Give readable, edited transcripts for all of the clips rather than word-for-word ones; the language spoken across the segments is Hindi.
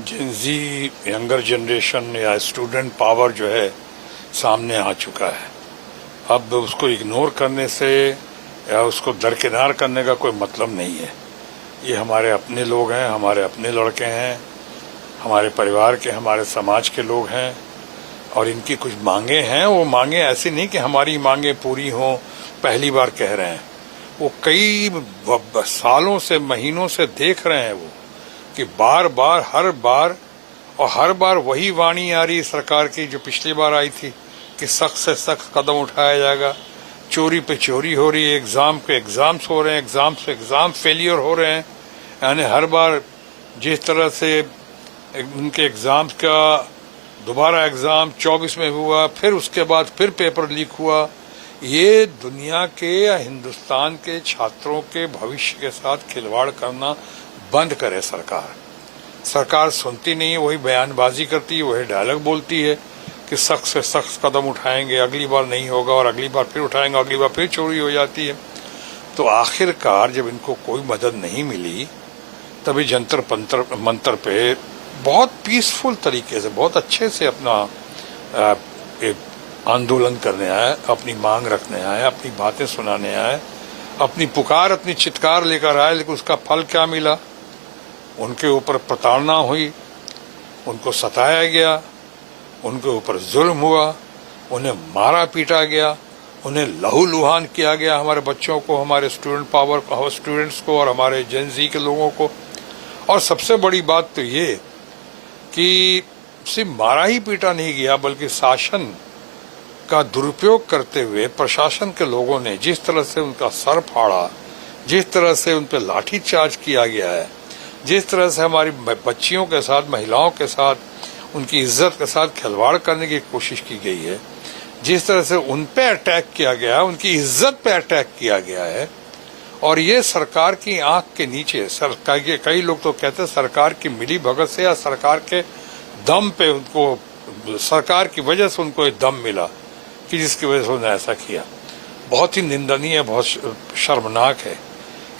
जिनजी यंगर जनरेशन या स्टूडेंट पावर जो है सामने आ चुका है। अब उसको इग्नोर करने से या उसको दरकिनार करने का कोई मतलब नहीं है। ये हमारे अपने लोग हैं, हमारे अपने लड़के हैं, हमारे परिवार के, हमारे समाज के लोग हैं और इनकी कुछ मांगे हैं। वो मांगे ऐसी नहीं कि हमारी मांगे पूरी हों, पहली बार कह रहे हैं। वो कई सालों से, महीनों से देख रहे हैं वो कि बार बार हर बार वही वाणी आ रही सरकार की जो पिछली बार आई थी कि सख्त से सख्त कदम उठाया जाएगा। चोरी पे चोरी हो रही है, एग्जाम पे एग्जाम्स हो रहे हैं, एग्जाम से एग्जाम फेलियर हो रहे हैं। यानी हर बार जिस तरह से उनके एग्जाम्स का दोबारा एग्जाम 24 में हुआ, फिर उसके बाद फिर पेपर लीक हुआ। ये दुनिया के या हिंदुस्तान के छात्रों के भविष्य के साथ खिलवाड़ करना बंद करे सरकार सुनती नहीं है, वही बयानबाजी करती है, वही डायलॉग बोलती है कि सख्त से सख्त कदम उठाएंगे, अगली बार नहीं होगा, और अगली बार फिर उठाएंगे, अगली बार फिर चोरी हो जाती है। तो आखिरकार जब इनको कोई मदद नहीं मिली तभी जंतर मंतर पे बहुत पीसफुल तरीके से, बहुत अच्छे से अपना आंदोलन करने आए, अपनी मांग रखने आए, अपनी बातें सुनाने आए, अपनी पुकार, अपनी चित्कार लेकर आए। लेकिन उसका फल क्या मिला? उनके ऊपर प्रताड़ना हुई, उनको सताया गया, उनके ऊपर जुल्म हुआ, उन्हें मारा पीटा गया, उन्हें लहूलुहान किया गया, हमारे बच्चों को, हमारे स्टूडेंट पावर को, स्टूडेंट्स को और हमारे जेन ज़ी के लोगों को। और सबसे बड़ी बात तो ये कि सिर्फ मारा ही पीटा नहीं गया, बल्कि शासन का दुरुपयोग करते हुए प्रशासन के लोगों ने जिस तरह से उनका सर फाड़ा, जिस तरह से उन पर लाठीचार्ज किया गया है, जिस तरह से हमारी बच्चियों के साथ, महिलाओं के साथ, उनकी इज्जत के साथ खिलवाड़ करने की कोशिश की गई है, जिस तरह से उन पे अटैक किया गया है, उनकी इज्जत पे अटैक किया गया है। और ये सरकार की आंख के नीचे, सरकार के कई लोग तो कहते हैं सरकार की मिली भगत से या सरकार के दम पे उनको, सरकार की वजह से उनको एक दम मिला कि जिसकी वजह से उन्होंने ऐसा किया। बहुत ही निंदनीय, बहुत शर्मनाक है।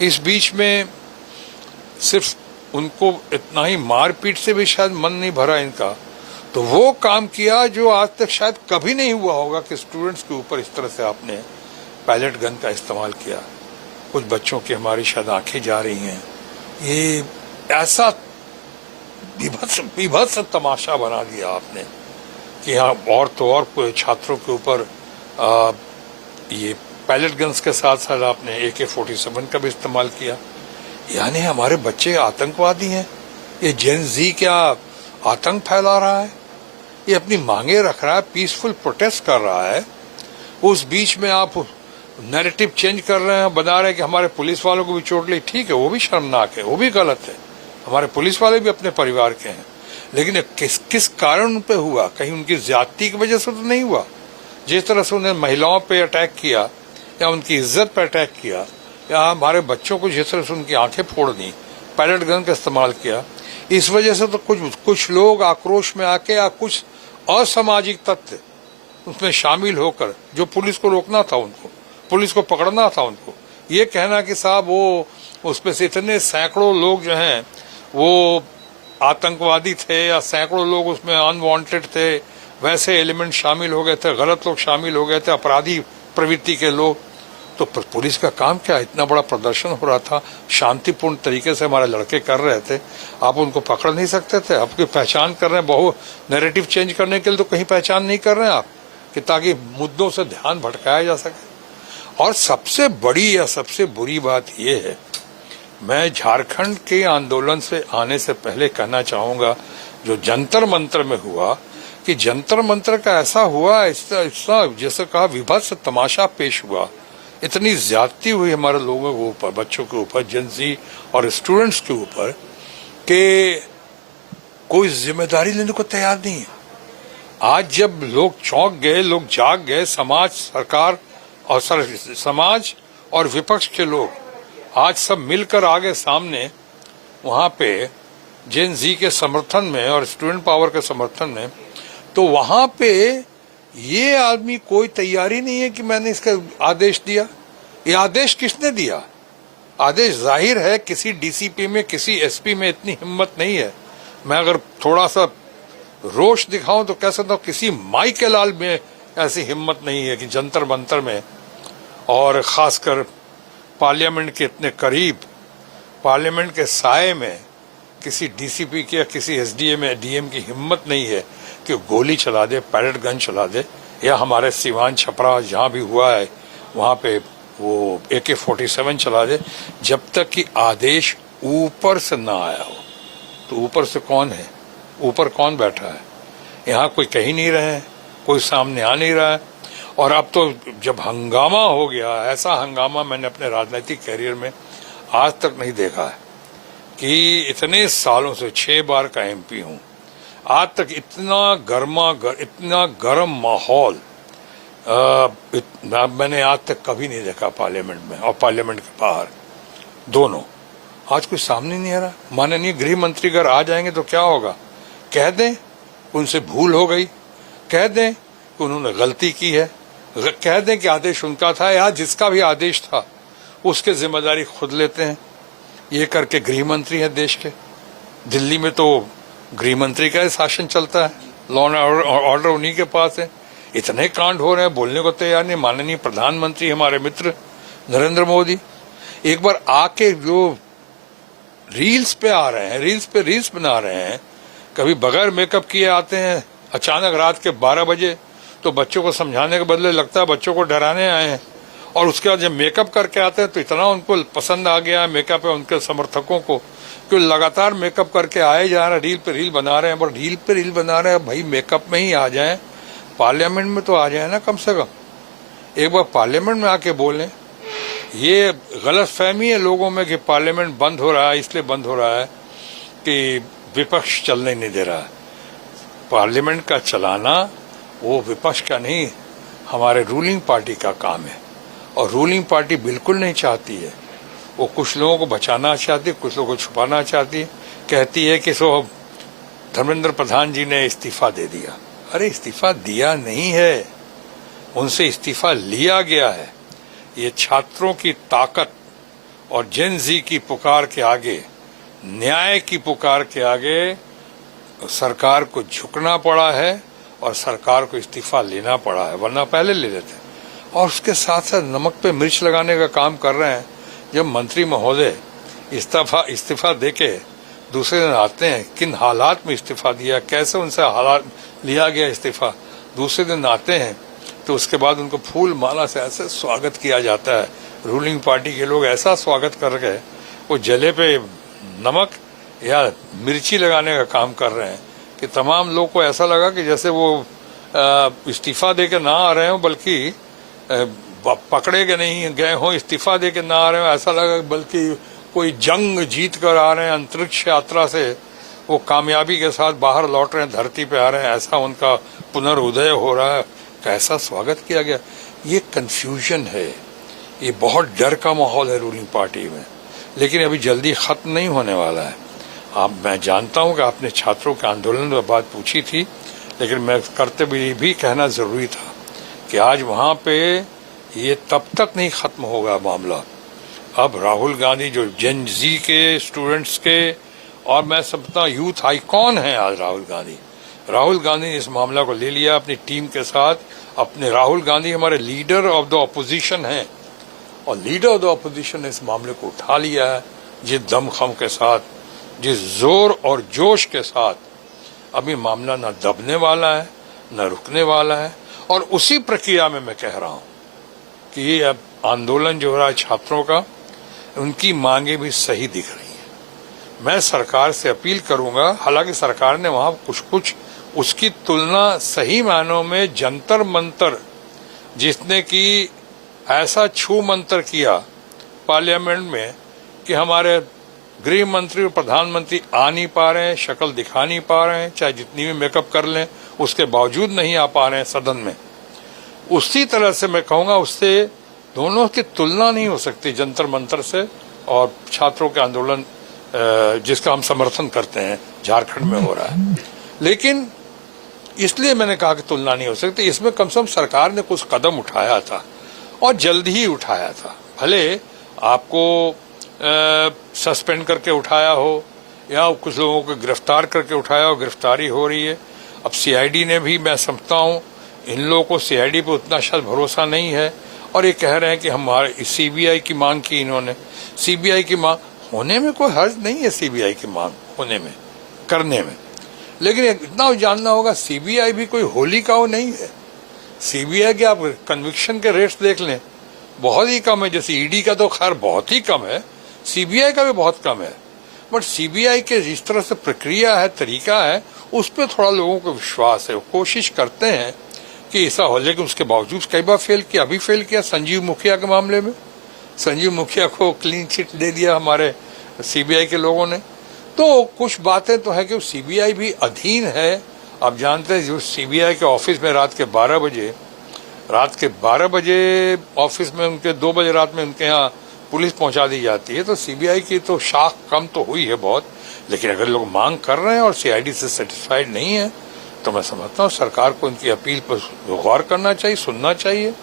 इस बीच में सिर्फ उनको इतना ही मारपीट से भी शायद मन नहीं भरा इनका, तो वो काम किया जो आज तक शायद कभी नहीं हुआ होगा कि स्टूडेंट्स के ऊपर इस तरह से आपने पैलेट गन का इस्तेमाल किया। कुछ बच्चों की हमारी शायद आंखें जा रही हैं। ये ऐसा विभत्स तमाशा बना दिया आपने कि हाँ, और तो और छात्रों के ऊपर ये पैलेट गन्स के साथ साथ आपने AK-47 का भी इस्तेमाल किया। यानी हमारे बच्चे आतंकवादी हैं। ये जेन ज़ी क्या आतंक फैला रहा है? ये अपनी मांगे रख रहा है, पीसफुल प्रोटेस्ट कर रहा है। उस बीच में आप नैरेटिव चेंज कर रहे हैं, बना रहे हैं कि हमारे पुलिस वालों को भी चोट लगी। ठीक है, वो भी शर्मनाक है, वो भी गलत है। हमारे पुलिस वाले भी अपने परिवार के हैं, लेकिन किस कारण पे हुआ? कहीं उनकी ज्यादती की वजह से तो नहीं हुआ। जिस तरह से उन्हें महिलाओं पे अटैक किया या उनकी इज्जत पे अटैक किया या हमारे बच्चों को जिस तरह से उनकी आंखें फोड़ दी, पैलेट गन का इस्तेमाल किया, इस वजह से तो कुछ लोग आक्रोश में आके या कुछ असामाजिक तत्व उसमें शामिल होकर, जो पुलिस को रोकना था उनको, पुलिस को पकड़ना था उनको, ये कहना कि साहब वो उसमें से इतने सैकड़ों लोग जो हैं वो आतंकवादी थे या सैकड़ों लोग उसमें अनवांटेड थे, वैसे एलिमेंट शामिल हो गए थे, गलत लोग शामिल हो गए थे, अपराधी प्रवृत्ति के लोग। तो पुलिस का काम क्या? इतना बड़ा प्रदर्शन हो रहा था, शांतिपूर्ण तरीके से हमारे लड़के कर रहे थे, आप उनको पकड़ नहीं सकते थे? आपकी पहचान कर रहे हैं, बहु नैरेटिव चेंज करने के लिए तो कहीं पहचान नहीं कर रहे हैं आप कि ताकि मुद्दों से ध्यान भटकाया जा सके। और सबसे बड़ी या सबसे बुरी बात यह है, मैं झारखंड के आंदोलन से आने से पहले कहना चाहूंगा, जो जंतर मंतर में हुआ, कि जंतर मंतर का ऐसा हुआ, ऐसा जैसे कहा विभत्स तमाशा पेश हुआ, इतनी ज्यादती हुई हमारे लोगों के ऊपर, बच्चों के ऊपर, जेन ज़ी और स्टूडेंट्स के ऊपर, कि कोई जिम्मेदारी लेने को तैयार नहीं है। आज जब लोग चौंक गए, लोग जाग गए, समाज, सरकार और समाज और विपक्ष के लोग आज सब मिलकर आगे सामने वहां पे जेन ज़ी के समर्थन में और स्टूडेंट पावर के समर्थन में, तो वहां पे ये आदमी कोई तैयारी नहीं है कि मैंने इसका आदेश दिया। ये आदेश किसने दिया? आदेश जाहिर है किसी DCP में, किसी SP में इतनी हिम्मत नहीं है मैं अगर थोड़ा सा रोष दिखाऊं तो कह सकता हूं किसी माई के लाल में ऐसी हिम्मत नहीं है कि जंतर मंतर में और खासकर पार्लियामेंट के इतने करीब, पार्लियामेंट के साए में किसी डीसीपी की या किसी एसडीएम या डीएम की हिम्मत नहीं है कि गोली चला दे, पैलेट गन चला दे, या हमारे सीवान छपरा जहां भी हुआ है वहां पे वो AK-47 चला दे, जब तक कि आदेश ऊपर से ना आया हो। तो ऊपर से कौन है? ऊपर कौन बैठा है? यहाँ कोई कह ही नहीं रहे हैं, कोई सामने आ नहीं रहा है। और अब तो जब हंगामा हो गया, ऐसा हंगामा मैंने अपने राजनीतिक कैरियर में आज तक नहीं देखा है कि इतने सालों से 6 बार का MP हूं, आज तक इतना गर्म माहौल मैंने आज तक कभी नहीं देखा पार्लियामेंट में और पार्लियामेंट के बाहर दोनों। आज कोई सामने नहीं आ रहा। माननीय गृह मंत्री अगर आ जाएंगे तो क्या होगा? कह दें उनसे भूल हो गई, कह दें कि उन्होंने गलती की है, कह दें कि आदेश उनका था या जिसका भी आदेश था उसके जिम्मेदारी खुद लेते हैं। ये करके गृह मंत्री है देश के। दिल्ली में तो गृह मंत्री का शासन चलता है, लॉ एंड ऑर्डर उन्हीं के पास है। इतने कांड हो रहे हैं, बोलने को तैयार नहीं। माननीय प्रधानमंत्री हमारे मित्र नरेंद्र मोदी एक बार आके जो रील्स पे आ रहे हैं, रील्स पे रील्स बना रहे हैं, कभी बगैर मेकअप किए आते हैं अचानक रात के 12 बजे, तो बच्चों को समझाने के बदले लगता है बच्चों को डराने आए हैं। और उसके बाद जब मेकअप करके आते हैं तो इतना उनको पसंद आ गया है मेकअप है उनके समर्थकों को कि लगातार मेकअप करके आए जा रहे हैं, रील पे रील बना रहे हैं। और रील पे रील बना रहे हैं, भाई मेकअप में ही आ जाए, पार्लियामेंट में तो आ जाए ना कम से कम। एक बार पार्लियामेंट में आके बोलें। ये गलतफहमी है लोगों में कि पार्लियामेंट बंद हो रहा है, इसलिए बंद हो रहा है कि विपक्ष चलने नहीं दे रहा है। पार्लियामेंट का चलाना वो विपक्ष का नहीं, हमारे रूलिंग पार्टी का काम है। और रूलिंग पार्टी बिल्कुल नहीं चाहती है, वो कुछ लोगों को बचाना चाहती है, कुछ लोगों को छुपाना चाहती है। कहती है कि सो धर्मेंद्र प्रधान जी ने इस्तीफा दे दिया। अरे इस्तीफा दिया नहीं है, उनसे इस्तीफा लिया गया है। ये छात्रों की ताकत और जेन जी की पुकार के आगे, न्याय की पुकार के आगे सरकार को झुकना पड़ा है और सरकार को इस्तीफा लेना पड़ा है, वरना पहले ले लेते। और उसके साथ साथ नमक पे मिर्च लगाने का काम कर रहे हैं। जब मंत्री महोदय इस्तीफा देके दूसरे दिन आते हैं, किन हालात में इस्तीफा दिया, कैसे उनसे हालात लिया गया इस्तीफा, दूसरे दिन आते हैं तो उसके बाद उनको फूल माला से ऐसे स्वागत किया जाता है। रूलिंग पार्टी के लोग ऐसा स्वागत कर गए, वो जले पे नमक या मिर्ची लगाने का काम कर रहे हैं कि तमाम लोग को ऐसा लगा कि जैसे वो इस्तीफा दे के ना आ रहे हो, बल्कि पकड़े के नहीं गए हो, इस्तीफा दे के ना आ रहे हो, ऐसा लगा बल्कि कोई जंग जीत कर आ रहे हैं, अंतरिक्ष यात्रा से वो कामयाबी के साथ बाहर लौट रहे हैं, धरती पे आ रहे हैं, ऐसा उनका पुनर्उदय हो रहा है। कैसा स्वागत किया गया। ये कंफ्यूजन है, ये बहुत डर का माहौल है रूलिंग पार्टी में, लेकिन अभी जल्दी खत्म नहीं होने वाला है। मैं जानता हूं कि आपने छात्रों के आंदोलन में बात पूछी थी, लेकिन मैं करते भी कहना जरूरी था कि आज वहां पे ये तब तक नहीं खत्म होगा मामला। अब राहुल गांधी जो जेन जी के स्टूडेंट्स के, और मैं समझता यूथ आइकॉन है आज राहुल गांधी ने इस मामला को ले लिया अपनी टीम के साथ। अपने राहुल गांधी हमारे लीडर ऑफ द ऑपोजिशन हैं, और लीडर ऑफ द ऑपोजिशन ने इस मामले को उठा लिया है जिस दमखम के साथ, जिस जोर और जोश के साथ। अभी मामला न दबने वाला है न रुकने वाला है। और उसी प्रक्रिया में मैं कह रहा हूं कि ये अब आंदोलन जो हो रहा है छात्रों का, उनकी मांगे भी सही दिख रही है। मैं सरकार से अपील करूंगा, हालांकि सरकार ने वहां कुछ उसकी तुलना सही मायनों में जंतर मंतर, जिसने कि ऐसा छू मंतर किया पार्लियामेंट में कि हमारे गृह मंत्री और प्रधानमंत्री आ नहीं पा रहे हैं, शक्ल दिखा नहीं पा रहे हैं, चाहे जितनी भी मेकअप कर लें उसके बावजूद नहीं आ पा रहे हैं सदन में। उसी तरह से मैं कहूंगा, उससे दोनों की तुलना नहीं हो सकती, जंतर मंतर से और छात्रों के आंदोलन जिसका हम समर्थन करते हैं झारखंड में हो रहा है। लेकिन इसलिए मैंने कहा कि तुलना नहीं हो सकती। इसमें कम से कम सरकार ने कुछ कदम उठाया था और जल्द ही उठाया था। भले आपको सस्पेंड करके उठाया हो या कुछ लोगों को गिरफ्तार करके उठाया और गिरफ्तारी हो रही है। अब सीआईडी ने भी, मैं समझता हूं इन लोगों को सीआईडी पे उतना शायद भरोसा नहीं है और ये कह रहे हैं कि हमारे सीबीआई की मांग की इन्होंने। सीबीआई की मांग होने में कोई हर्ज नहीं है, सीबीआई की मांग होने में, करने में, लेकिन इतना जानना होगा सीबीआई भी कोई होली काऊ नहीं है। सीबीआई के आप कन्विक्शन के रेट्स देख लें, बहुत ही कम है। जैसे ईडी का तो खैर बहुत ही कम है, सीबीआई का भी बहुत कम है, बट सीबीआई के जिस तरह से प्रक्रिया है, तरीका है, उस पर थोड़ा लोगों को विश्वास है। वो कोशिश करते हैं कि ऐसा हो, लेकिन उसके बावजूद कई बार फेल किया। अभी फेल किया संजीव मुखिया के मामले में, संजीव मुखिया को क्लीन चिट दे दिया हमारे सीबीआई के लोगों ने। तो कुछ बातें तो है कि सीबीआई भी अधीन है। आप जानते हैं जो सीबीआई के ऑफिस में रात के 12 बजे ऑफिस में उनके 2 बजे रात में उनके यहाँ पुलिस पहुंचा दी जाती है। तो सीबीआई की तो शाख कम तो हुई है बहुत, लेकिन अगर लोग मांग कर रहे हैं और सीआईडी से सेटिस्फाइड नहीं है तो मैं समझता हूँ सरकार को उनकी अपील पर गौर करना चाहिए, सुनना चाहिए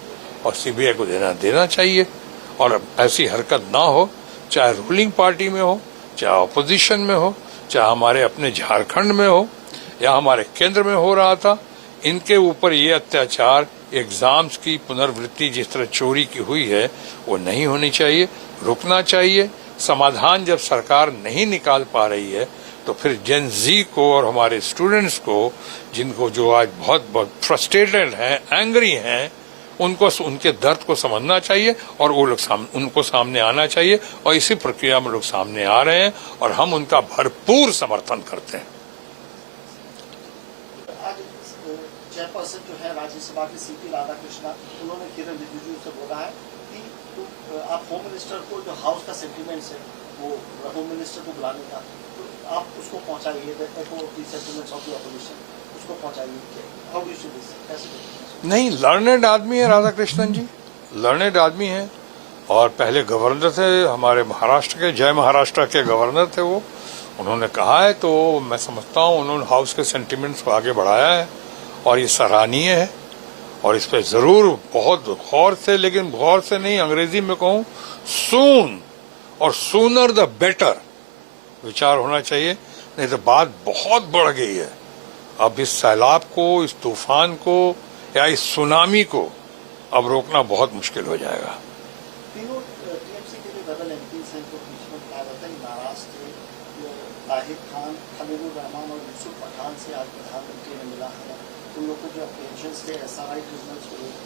और सीबीआई को देना चाहिए। और ऐसी हरकत ना हो, चाहे रूलिंग पार्टी में हो, चाहे ऑपोजिशन में हो, चाहे हमारे अपने झारखंड में हो या हमारे केंद्र में हो रहा था। इनके ऊपर ये अत्याचार, एग्जाम्स की पुनर्वृत्ति जिस तरह चोरी की हुई है, वो नहीं होनी चाहिए, रुकना चाहिए। समाधान जब सरकार नहीं निकाल पा रही है तो फिर जेन जी को और हमारे स्टूडेंट्स को, जिनको जो आज बहुत फ्रस्ट्रेटेड हैं, एंग्री हैं, उनको उनके दर्द को समझना चाहिए और वो लोग उनको सामने आना चाहिए। और इसी प्रक्रिया में लोग सामने आ रहे हैं और हम उनका भरपूर समर्थन करते हैं। चेयरपर्सन जो है राज्यसभा की सीपी राधाकृष्णन, उन्होंने किरण रिजिजू से बोला है कि आप होम मिनिस्टर को जो हाउस का सेंटिमेंट्स है वो होम मिनिस्टर को बुलाने का, तो आप उसको पहुंचाइए, सेंटिमेंट्स ऑफ द ऑपोजिशन उसको पहुंचाइए। How do you see this? कैसे? नहीं, लर्नेड आदमी है राधाकृष्णन जी, लर्नेड आदमी है और पहले गवर्नर थे हमारे महाराष्ट्र के, जय महाराष्ट्र के गवर्नर थे वो। उन्होंने कहा है तो मैं समझता हूँ उन्होंने हाउस के सेंटिमेंट्स को आगे बढ़ाया है और ये सराहनीय है। और इस पर जरूर बहुत गौर से, लेकिन गौर से नहीं, अंग्रेजी में कहूँ सून और सूनर द बेटर विचार होना चाहिए, नहीं तो बात बहुत बढ़ गई है। अब इस सैलाब को, इस तूफान को या इस सुनामी को अब रोकना बहुत मुश्किल हो जाएगा। तीनों टीएमसी के जो डबल एमपीज हैं, तो बीच में क़यादतें नाराज थे। ताहिर खान, खलीलुर रहमान और यूसुफ पठान से आज प्रधानमंत्री ने मिला है। उन लोगों को जो अप्रीहेंशंस थे एसआरआई ट्रिब्यूनल्स को लेकर,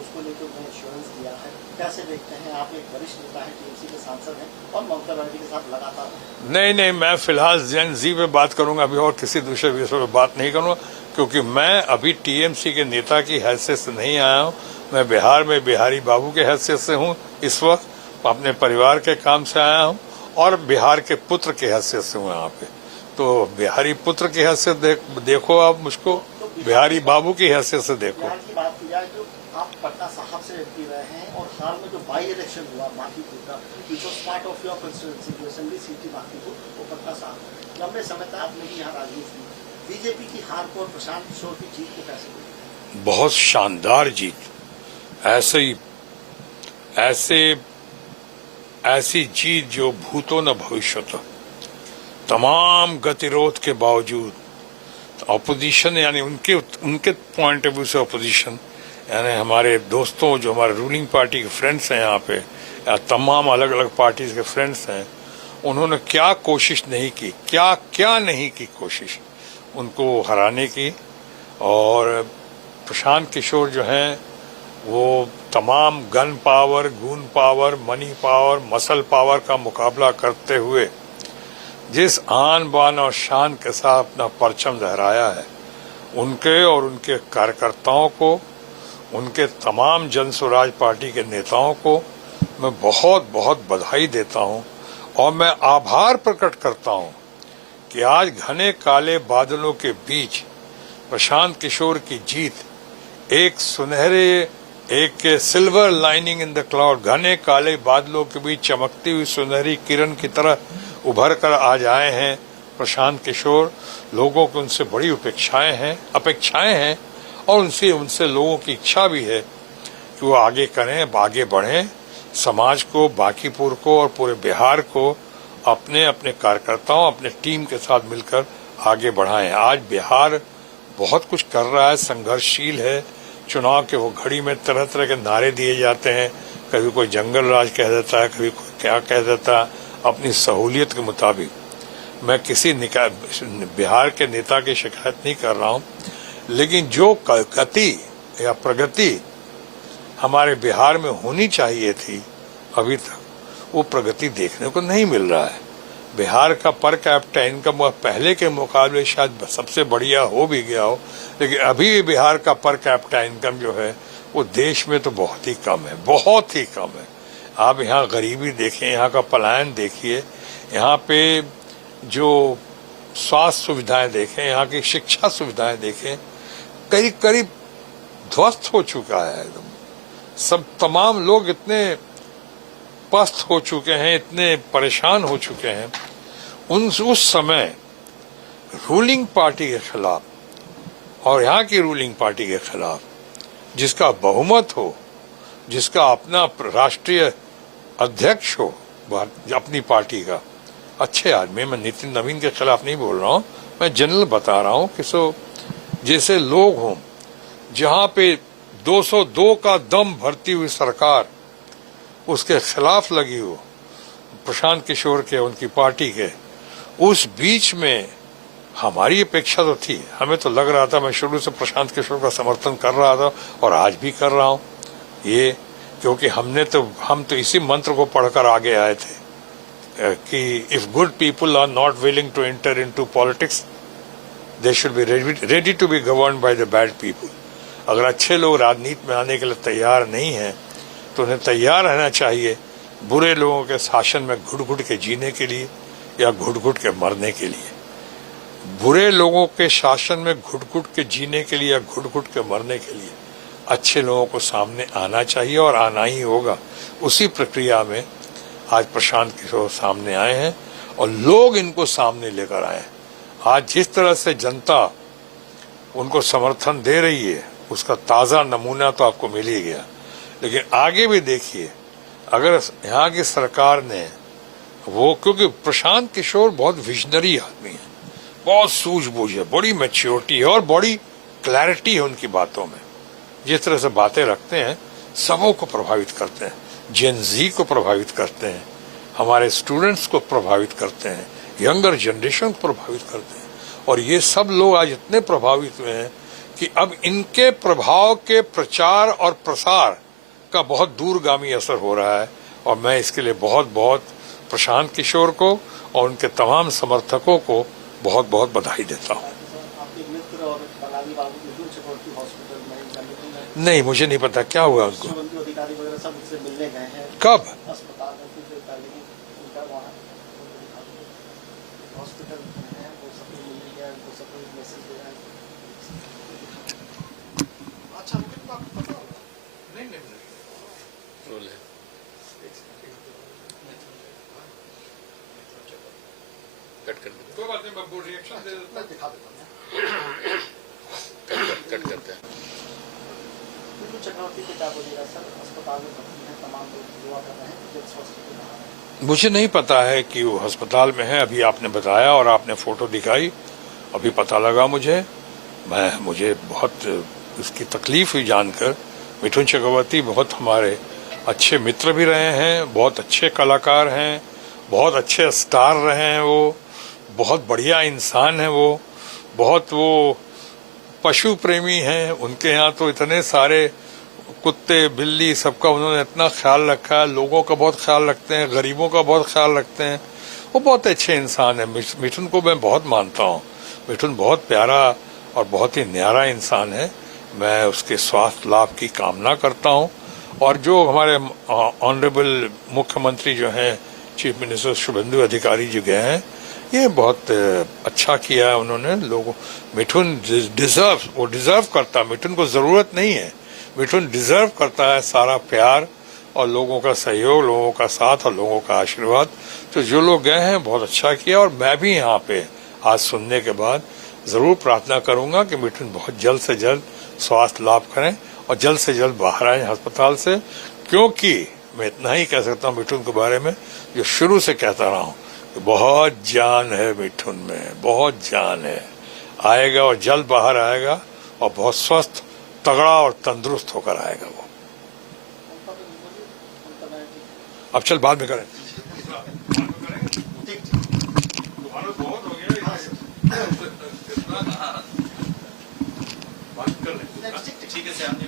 उसको लेकर उन्हें एश्योरेंस दिया है। कैसे देखते हैं आप? एक वरिष्ठ नेता है, टीएमसी के सांसद हैं और ममता बनर्जी के साथ लगातार। नहीं, मैं फिलहाल जेन जी पे बात करूंगा, अभी और किसी दूसरे विषय पर बात नहीं करूंगा, क्योंकि मैं अभी टीएमसी के नेता की हैसियत से नहीं आया हूं। मैं बिहार में बिहारी बाबू के हैसियत से हूं, इस वक्त अपने परिवार के काम से आया हूं और बिहार के पुत्र की हैसियत से हूं यहाँ पे। तो बिहारी पुत्र की हैसियत देखो आप मुझको, बिहारी बाबू की हैसियत से देखो। बिहार की बात की जाए, जो आप पटना साहब से एमपी रहे हैं और हाल में जो बाई इलेक्शन हुआ माखीपुर का, which was part of your constituency, जो असेंबली सीट थी माखीपुर, वो पटना साहब। लंबे समय तक आपने भी यहाँ राजनीति की। बीजेपी की हार को और प्रशांत किशोर की जीत को कैसे देखते? बहुत शानदार जीत, ऐसी जीत जो भूतो न भविष्यत। तमाम गतिरोध के बावजूद ऑपोजिशन, यानी उनके पॉइंट ऑफ व्यू से ऑपोजिशन, यानी हमारे दोस्तों जो हमारे रूलिंग पार्टी के फ्रेंड्स हैं यहाँ पे, या तमाम अलग अलग पार्टीज के फ्रेंड्स हैं, उन्होंने क्या कोशिश नहीं की, क्या नहीं की कोशिश उनको हराने की। और प्रशांत किशोर जो हैं वो तमाम gun power, goon power, money power, muscle power का मुकाबला करते हुए जिस आन बान और शान के साथ अपना परचम लहराया है, उनके और उनके कार्यकर्ताओं को, उनके तमाम जन स्वराज पार्टी के नेताओं को मैं बहुत बहुत बधाई देता हूं और मैं आभार प्रकट करता हूं कि आज घने काले बादलों के बीच प्रशांत किशोर की जीत एक silver lining in the cloud, घने काले बादलों के बीच चमकती हुई सुनहरी किरण की तरह उभर कर आज आए हैं प्रशांत किशोर। लोगों को उनसे बड़ी अपेक्षाएं हैं और उनसे लोगों की इच्छा भी है कि वो आगे करें, आगे बढ़ें, समाज को, बांकीपुर को और पूरे बिहार को अपने अपने कार्यकर्ताओं, अपने टीम के साथ मिलकर आगे बढ़ाएं। आज बिहार बहुत कुछ कर रहा है, संघर्षशील है। चुनाव के वो घड़ी में तरह तरह के नारे दिए जाते हैं, कभी कोई जंगल राज कह देता है, कभी कोई क्या कह देता है, अपनी सहूलियत के मुताबिक। मैं किसी बिहार के नेता की शिकायत नहीं कर रहा हूं, लेकिन जो गति या प्रगति हमारे बिहार में होनी चाहिए थी, अभी तक वो प्रगति देखने को नहीं मिल रहा है। बिहार का पर कैपिटा इनकम पहले के मुकाबले शायद सबसे बढ़िया हो भी गया हो, लेकिन अभी भी बिहार का पर कैपिटा इनकम जो है वो देश में तो बहुत ही कम है, बहुत ही कम है। आप यहाँ गरीबी देखें, यहाँ का पलायन देखिए, यहाँ पे जो स्वास्थ्य सुविधाएं देखें, यहाँ की शिक्षा सुविधाएं देखें, करीब करीब ध्वस्त हो चुका है एकदम। सब तमाम लोग इतने पस्त हो चुके हैं, इतने परेशान हो चुके हैं। उस समय रूलिंग पार्टी के खिलाफ और यहाँ की रूलिंग पार्टी के खिलाफ जिसका बहुमत हो, जिसका अपना राष्ट्रीय अध्यक्ष हो अपनी पार्टी का, अच्छे आदमी, मैं नितिन नवीन के खिलाफ नहीं बोल रहा हूँ, मैं जनरल बता रहा हूँ कि जैसे लोग हों, जहाँ पे 202 का दम भरती हुई सरकार उसके खिलाफ लगी हो, प्रशांत किशोर के, उनकी पार्टी के, उस बीच में हमारी अपेक्षा तो थी। हमें तो लग रहा था, मैं शुरू से प्रशांत किशोर का समर्थन कर रहा था और आज भी कर रहा हूं, ये क्योंकि हम तो इसी मंत्र को पढ़कर आगे आए थे कि if good people are not willing to enter into politics, they should be ready to be governed by the bad people. अगर अच्छे लोग राजनीति में आने के लिए तैयार नहीं है तो उन्हें तैयार रहना चाहिए बुरे लोगों के शासन में घुट घुट के जीने के लिए या घुट घुट के मरने के लिए। बुरे लोगों के शासन में घुट घुट के जीने के लिए या घुट घुट के मरने के लिए अच्छे लोगों को सामने आना चाहिए और आना ही होगा। उसी प्रक्रिया में आज प्रशांत किशोर सामने आए हैं और लोग इनको सामने लेकर आए हैं। आज जिस तरह से जनता उनको समर्थन दे रही है उसका ताजा नमूना तो आपको मिल ही गया, लेकिन आगे भी देखिए, अगर यहाँ की सरकार ने क्योंकि प्रशांत किशोर बहुत विजनरी आदमी है, बहुत सूझबूझ है, बड़ी मैच्योरिटी है और बड़ी क्लैरिटी है उनकी बातों में। जिस तरह से बातें रखते हैं सबों को प्रभावित करते हैं, जेन जी को प्रभावित करते हैं, हमारे स्टूडेंट्स को प्रभावित करते हैं, यंगर जनरेशन को प्रभावित करते हैं। और ये सब लोग आज इतने प्रभावित हुए हैं कि अब इनके प्रभाव के प्रचार और प्रसार का बहुत दूरगामी असर हो रहा है। और मैं इसके लिए बहुत बहुत प्रशांत किशोर को और उनके तमाम समर्थकों को बहुत बहुत बधाई देता हूँ। नहीं, मुझे नहीं पता क्या हुआ उनको। अधिकारी वगैरह सब उससे मिलने गए हैं। कब? अस्पताल में कुछ देर पहले ही उनका वहाँ हॉस्पिटल है, वो सब मिलने गया, वो सब मैसेज दे रहा है। अच्छा, मुझे आपको पता होगा? नहीं कट कर दे, कोई बात नहीं, मैं रिएक्शन दे देता हूं, दिखा देता हूं। कट करते हैं। चक्रवर्ती को क्या बोलिएगा सर? अस्पताल में भर्ती है, तमाम लोग दुआ कर रहे हैं, जल्द स्वस्थ हो जाए। मुझे नहीं पता है कि वो अस्पताल में है, अभी आपने बताया और आपने फोटो दिखाई, अभी पता लगा मुझे बहुत इसकी तकलीफ हुई जानकर। मिथुन चक्रवर्ती बहुत हमारे अच्छे मित्र भी रहे हैं, बहुत अच्छे कलाकार हैं, बहुत अच्छे स्टार रहे हैं, वो बहुत बढ़िया इंसान है, वो पशु प्रेमी हैं। उनके यहाँ तो इतने सारे कुत्ते बिल्ली सबका उन्होंने इतना ख्याल रखा है, लोगों का बहुत ख्याल रखते हैं, गरीबों का बहुत ख्याल रखते हैं। वो बहुत अच्छे इंसान है। मिथुन को मैं बहुत मानता हूँ। मिथुन बहुत प्यारा और बहुत ही न्यारा इंसान है। मैं उसके स्वास्थ्य लाभ की कामना करता हूँ। और जो हमारे ऑनरेबल मुख्यमंत्री जो हैं, चीफ मिनिस्टर शुभेंदु अधिकारी जी गए हैं, ये बहुत अच्छा किया है उन्होंने। लोगों मिथुन डिजर्व करता है, मिथुन को जरूरत नहीं है, मिथुन डिजर्व करता है सारा प्यार और लोगों का सहयोग, लोगों का साथ और लोगों का आशीर्वाद। तो जो लोग गए हैं बहुत अच्छा किया। और मैं भी यहाँ पे आज सुनने के बाद जरूर प्रार्थना करूंगा कि मिथुन बहुत जल्द से जल्द स्वास्थ्य लाभ करें और जल्द से जल्द बाहर आए अस्पताल से। क्योंकि मैं इतना ही कह सकता हूँ मिथुन के बारे में, जो शुरू से कहता रहा हूँ बहुत जान है मिठुन में, बहुत जान है। आएगा और जल्द बाहर आएगा और बहुत स्वस्थ, तगड़ा और तंदुरुस्त होकर आएगा वो। उनका तो बोलिए, उनका मैं ठीक अब चल बाद में करें। ठीक बहुत हो गया ठीक है सर